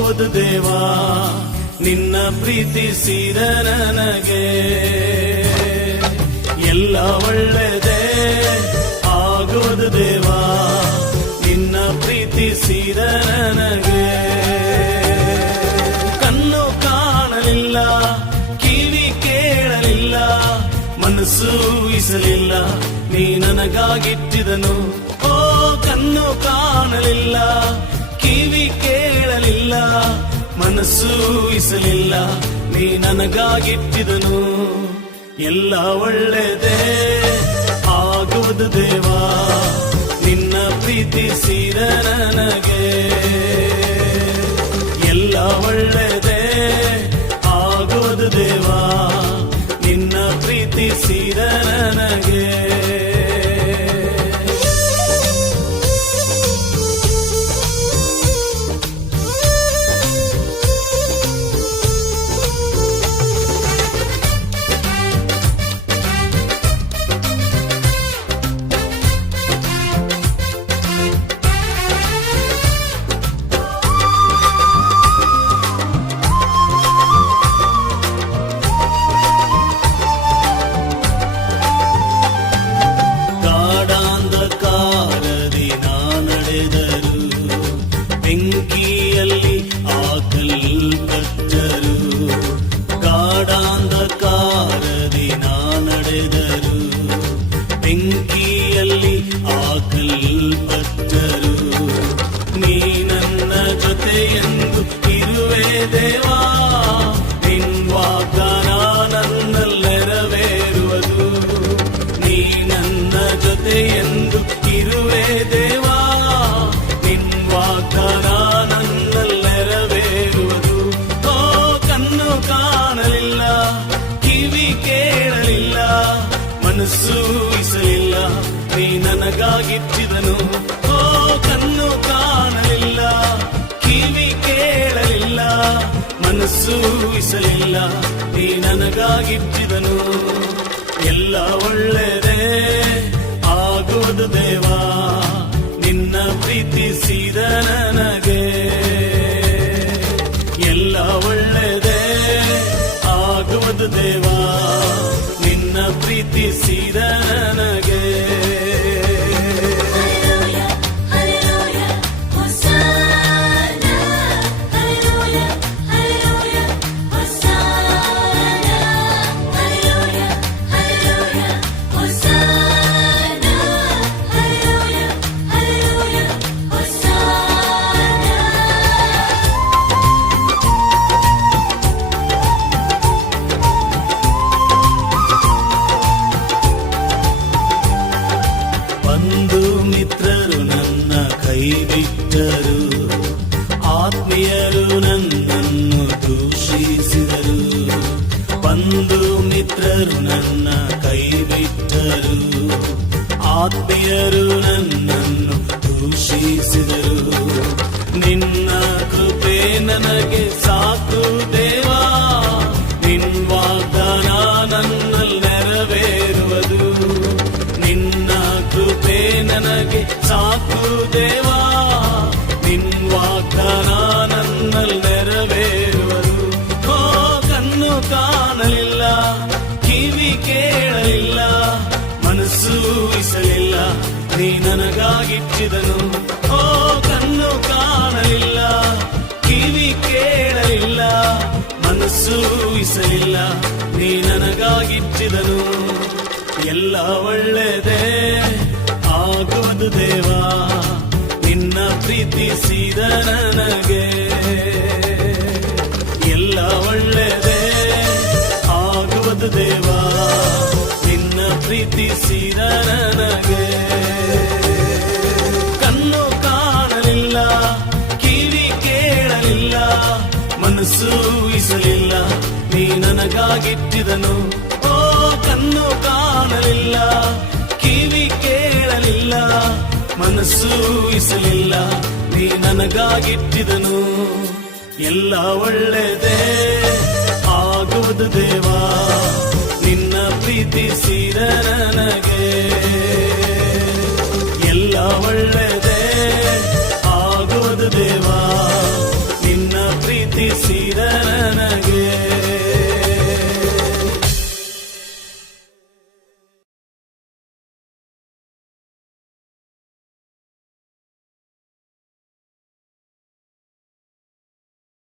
ಆಗುವುದು ದೇವಾ ನಿನ್ನ ಪ್ರೀತಿಸಿದ ನನಗೆ. ಎಲ್ಲ ಒಳ್ಳೆದೇ ಆಗುವುದು ದೇವಾ ನಿನ್ನ ಪ್ರೀತಿಸಿದ ನನಗೆ. ಕಣ್ಣು ಕಾಣಲಿಲ್ಲ, ಕಿವಿ ಕೇಳಲಿಲ್ಲ, ಮನಸ್ಸು ಊಹಿಸಲಿಲ್ಲ, ನೀ ನನಗಾಗಿಟ್ಟಿದನು. ಓ ಕಣ್ಣು ಕಾಣಲಿಲ್ಲ, ಕಿವಿ ಕೇಳಲಿಲ್ಲ, ಮನಸ್ಸು ಊಹಿಸಲಿಲ್ಲ, ನೀ ನನಗಾಗಿಟ್ಟಿದನು. ಎಲ್ಲ ಒಳ್ಳೆದೇ ಆಗುವುದು ದೇವಾ ನಿನ್ನ ಪ್ರೀತಿಸಿದ ನನಗೆ. ಎಲ್ಲ ಒಳ್ಳೆದೇ ಆಗುವುದು ದೇವಾ ನಿನ್ನ ಪ್ರೀತಿಸಿದ ನನಗೆ. ಬೆಂಕಿಯಲ್ಲಿ ಹಾಕಲ್ಪಟ್ಟರು, ಗಾಢಾಂಧಕಾರದಿ ನಾ ನಡೆದರು. ಬೆಂಕಿಯಲ್ಲಿ ಹಾಕಲ್ಪಟ್ಟರು, ನೀ ನನ್ನ ಜೊತೆಯೆಂದು ಇರುವೆ ದೇವಾ. ನಿನ್ ವಾಗ್ದಾನ ನನ್ನಲ್ಲಿ ನೆರವೇರುವುದು. ನೀ ನನ್ನ ಜೊತೆಯೆಂದು ಇರುವೆ ದೇವಾ. ನಿನ್ ವಾಗ್ದಾನ ನನ್ನಲ್ಲಿ ನೆರವೇರುವುದು. ಓ ಕಣ್ಣು ಕಾಣಲಿಲ್ಲ, ಕಿವಿ ಕೇಳಲಿಲ್ಲ, ಮನಸ್ಸು ಊಹಿಸಲಿಲ್ಲ, ನೀ ನನಗಾಗಿಟ್ಟಿದನು. ಓ ಕಣ್ಣು ಕಾಣಲಿಲ್ಲ, ಕಿವಿ ಕೇಳಲಿಲ್ಲ, ಮನಸ್ಸು ಊಹಿಸಲಿಲ್ಲ, ನೀ ನನಗಾಗಿಟ್ಟಿದನು. ಎಲ್ಲ ಒಳ್ಳೆದೇ ಆಗುವುದು ದೇವಾ ನಿನ್ನ ಪ್ರೀತಿಸಿದ ನನಗೆ. ಎಲ್ಲ ಒಳ್ಳೆದೇ ಆಗುವುದು ದೇವಾ ನಿನ್ನ ಪ್ರೀತಿಸಿದ ನನಗೆ. ಬಂಧು ಮಿತ್ರರು ನನ್ನ ಕೈ ಬಿಟ್ಟರು, ಆತ್ಮೀಯರು ನನ್ನನ್ನು ದೂಷಿಸಿದರು. ಬಂಧು ಮಿತ್ರರು ನನ್ನ ಕೈ ಬಿಟ್ಟರು, ಆತ್ಮೀಯರು ನನ್ನನ್ನು ದೂಷಿಸಿದರು. ನಿನ್ನ ಕೃಪೆ ನನಗೆ ಸಾಕು ದೇವಾ. ನಿನ್ ವಾಗ್ದಾನ ನನ್ನಲ್ಲಿ ನೆರವೇರುವುದು. ನಿನ್ನ ಕೃಪೆ ನನಗೆ ಸಾಕು ದೇವಾ. ನಿನ್ ವಾಗ್ದಾನ ನನ್ನಲ್ಲಿ ನೆರವೇರುವುದು. ಓ ಕಣ್ಣು ಕಾಣಲಿಲ್ಲ, ಕಿವಿ ಕೇಳಲಿಲ್ಲ, ಮನಸ್ಸು ಊಹಿಸಲಿಲ್ಲ, ನೀ ನನಗಾಗಿಟ್ಟಿದನು. ಓ ಕಣ್ಣು ಕಾಣಲಿಲ್ಲ, ಕಿವಿ ಕೇಳಲಿಲ್ಲ, ಮನಸ್ಸು ಊಹಿಸಲಿಲ್ಲ, ನೀ ನನಗಾಗಿಟ್ಟಿದನು. ಎಲ್ಲ ಒಳ್ಳೆದೇ ಆಗುವುದು ದೇವಾ ನಿನ್ನ ಪ್ರೀತಿಸಿದ ನನಗೆ. ಎಲ್ಲ ಒಳ್ಳೆದೇ ಆಗುವುದು ದೇವಾ ನಿನ್ನ ಪ್ರೀತಿಸಿದ ನನಗೆ. ಕಣ್ಣು ಕಾಣಲಿಲ್ಲ, ಕಿವಿ ಕೇಳಲಿಲ್ಲ, ಮನಸ್ಸು ಊಹಿಸಲಿಲ್ಲ, ನೀ ನನಗಾಗಿಟ್ಟಿದನು. ಓ ಕಣ್ಣು ಕಾಣಲಿಲ್ಲ, ಕಿವಿ ಕೇಳಲಿಲ್ಲ, ಮನಸ್ಸು ಊಹಿಸಲಿಲ್ಲ, ನೀ ನನಗಾಗಿಟ್ಟಿದನು. ಎಲ್ಲ ಒಳ್ಳೆದೇ ಆಗುವುದು ದೇವಾ ನಿನ್ನ ಪ್ರೀತಿಸಿದ ನನಗೆ.